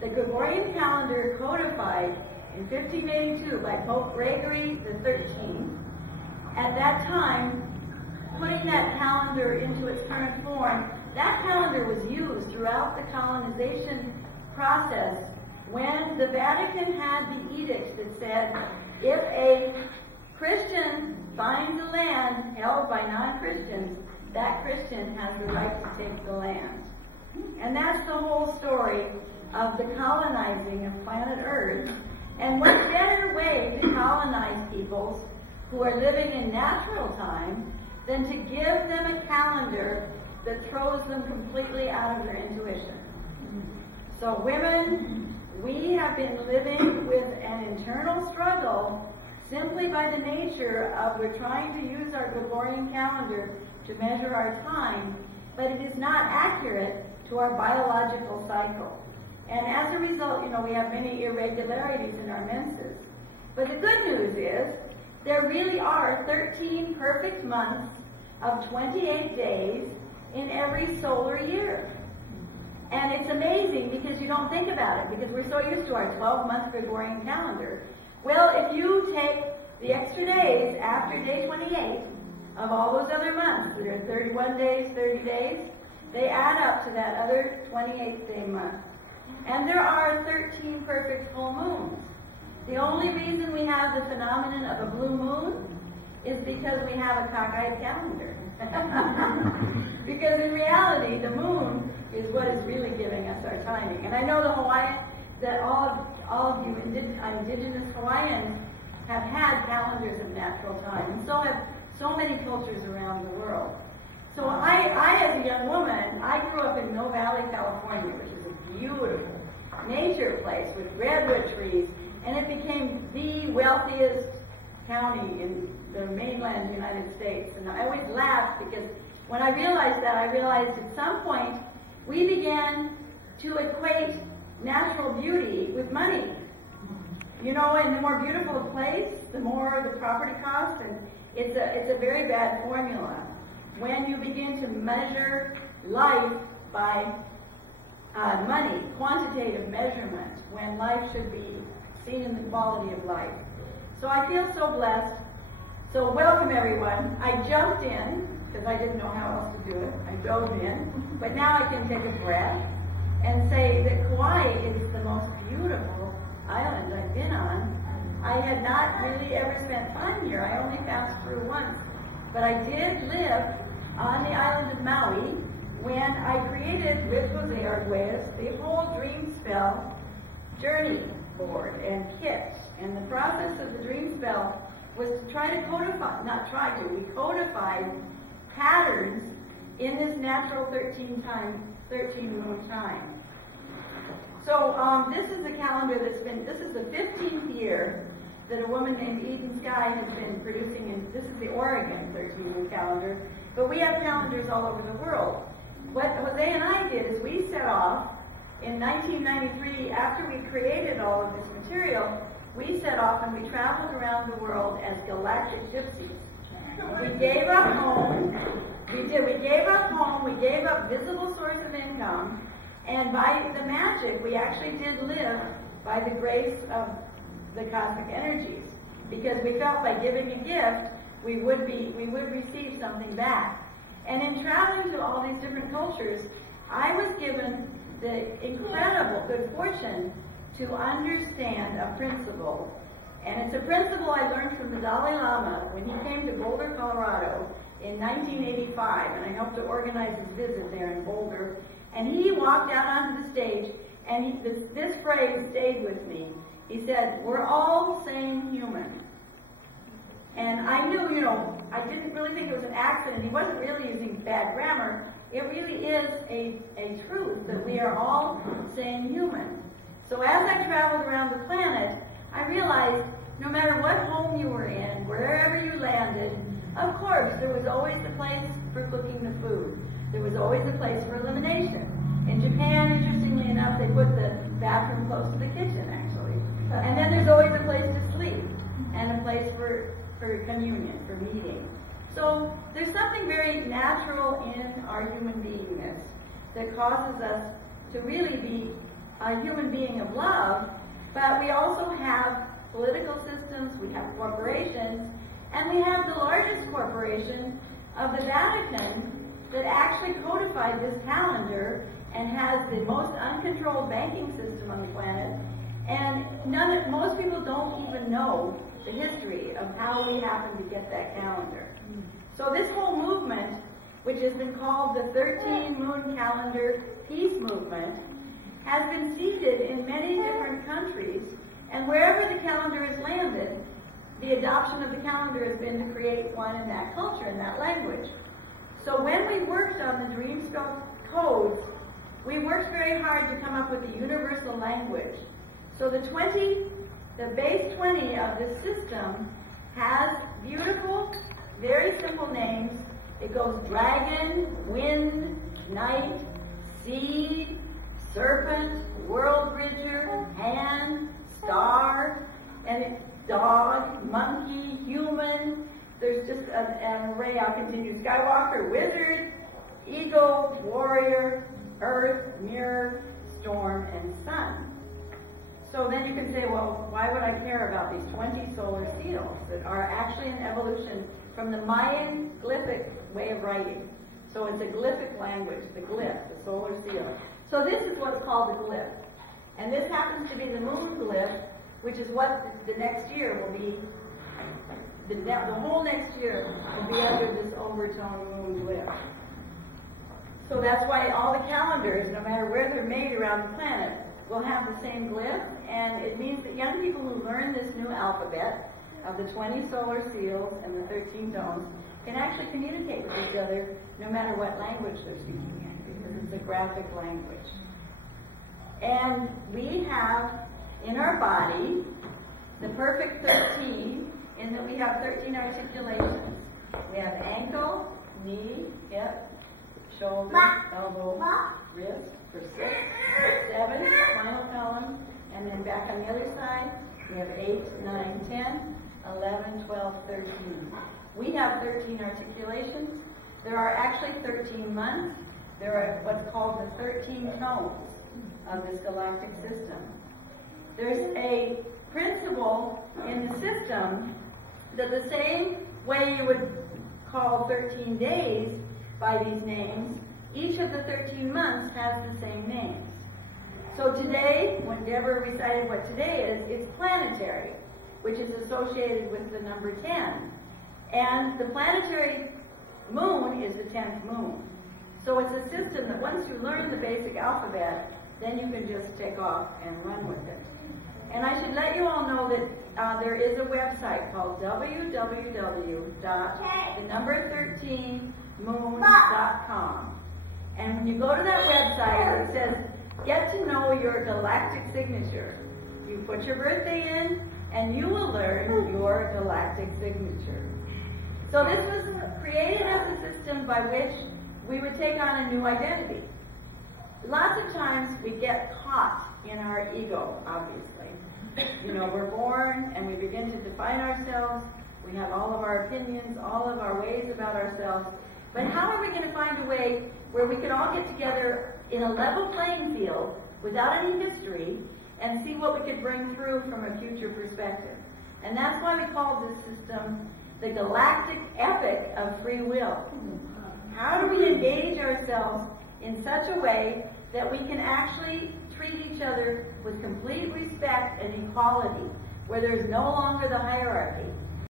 the Gregorian calendar codified in 1582 by Pope Gregory XIII. At that time, putting that calendar into its current form, that calendar was used throughout the colonization process when the Vatican had the edict that said, if a Christian finds a land held by non-Christians, that Christian has the right to take the land. And that's the whole story of the colonizing of planet Earth. And what better way to colonize peoples who are living in natural time than to give them a calendar that throws them completely out of their intuition. So women, we have been living with an internal struggle simply by the nature of we're trying to use our Gregorian calendar to measure our time, but it is not accurate to our biological cycle. And as a result, we have many irregularities in our menses. But the good news is, there really are 13 perfect months of 28 days in every solar year. And it's amazing because you don't think about it, because we're so used to our 12-month Gregorian calendar. Well, if you take the extra days after day 28 of all those other months, there are 31 days, 30 days, they add up to that other 28th-day month. And there are 13 perfect full moons. The only reason we have the phenomenon of a blue moon is because we have a Kaua'i calendar. Because in reality, the moon is what is really giving us our timing. And I know that all of you indigenous Hawaiians have had calendars of natural time, and so have so many cultures around the world. So I as a young woman, I grew up in Mill Valley, California, which is a beautiful nature place with redwood trees, and it became the wealthiest county in the mainland United States. And I always laughed because when I realized that, I realized at some point we began to equate natural beauty with money. And the more beautiful a place, the more the property costs, and it's a very bad formula. When you begin to measure life by money, quantitative measurement, when life should be seen in the quality of life. So I feel so blessed. So welcome everyone. I jumped in because I didn't know how else to do it. I dove in, but now I can take a breath and say that Kaua'i is the most beautiful island I've been on. I had not really ever spent time here. I only passed through once, but I did live on the island of Maui when I created with Lloydine Arguelles the whole Dreamspell journey board and kit. And the process of the Dreamspell was to try to codify, we codified patterns in this natural 13 moon time. So this is the calendar this is the 15th year that a woman named Eden Sky has been producing, this is the Oregon 13 moon calendar, but we have calendars all over the world. What Jose and I did is we set off in 1993, after we created all of this material, we set off and we traveled around the world as galactic gypsies. We gave up home, we gave up visible source of income, and by the magic, we actually did live by the grace of the cosmic energies, because we felt by giving a gift, we would receive something back. And in traveling to all these different cultures, I was given the incredible good fortune to understand a principle. And it's a principle I learned from the Dalai Lama when he came to Boulder, Colorado in 1985, and I helped to organize his visit there in Boulder. And he walked out onto the stage, and this phrase stayed with me. He said, "We're all same human." And I knew, I didn't really think it was an accident. He wasn't really using bad grammar. It really is a truth that we are all same human. So as I traveled around the planet, I realized no matter what home you were in, wherever you landed, of course, there was always a place for cooking the food. There was always a place for elimination. In Japan, interestingly enough, they put the bathroom close to the kitchen, actually. And then there's always a place to sleep and a place for communion, for meeting. So there's something very natural in our human beingness that causes us to really be a human being of love, but we also have political systems, we have corporations, and we have the largest corporation of the Vatican that actually codified this calendar and has the most uncontrolled banking system on the planet. And most people don't even know the history of how we happen to get that calendar. So this whole movement, which has been called the 13 Moon Calendar Peace Movement, has been seeded in many different countries, and wherever the calendar has landed, the adoption of the calendar has been to create one in that culture, in that language. So when we worked on the Dreamspell codes, we worked very hard to come up with a universal language. So the base 20 of the system has beautiful, very simple names. It goes dragon, wind, night, seed, serpent, world bridger, hand, star, and it's dog, monkey, human. There's just an array. I'll continue. Skywalker, wizard, eagle, warrior, earth, mirror, storm, and sun. So then you can say, well, why would I care about these 20 solar seals that are actually an evolution from the Mayan glyphic way of writing? So it's a glyphic language, the glyph, the solar seal. So this is what's called a glyph. And this happens to be the moon glyph, which is what the next year will be. The whole next year will be under this overtone moon glyph. So that's why all the calendars, no matter where they're made around the planet, will have the same glyph, and it means that young people who learn this new alphabet of the 20 solar seals and the 13 domes can actually communicate with each other no matter what language they're speaking in, because it's a graphic language. And we have in our body the perfect 13, in that we have 13 articulations. We have ankle, knee, hip, shoulder, elbow, wrist for 6, 7, spinal column, and then back on the other side, we have 8, 9, 10, 11, 12, 13. We have 13 articulations. There are actually 13 months. There are what's called the 13 tones of this galactic system. There's a principle in the system that the same way you would call 13 days by these names, each of the 13 months has the same names. So today, when Deborah recited what today is, it's planetary, which is associated with the number 10. And the planetary moon is the 10th moon. So it's a system that once you learn the basic alphabet, then you can just take off and run with it. And I should let you all know that there is a website called www.13moon.com. And when you go to that website, it says, get to know your galactic signature. You put your birthday in, and you will learn your galactic signature. So this was created as a system by which we would take on a new identity. Lots of times we get caught in our ego, obviously. You know, we're born and we begin to define ourselves. We have all of our opinions, all of our ways about ourselves. But how are we going to find a way where we can all get together in a level playing field without any history and see what we could bring through from a future perspective? And that's why we call this system the galactic epic of free will. How do we engage ourselves in such a way that we can actually treat each other with complete respect and equality, where there's no longer the hierarchy?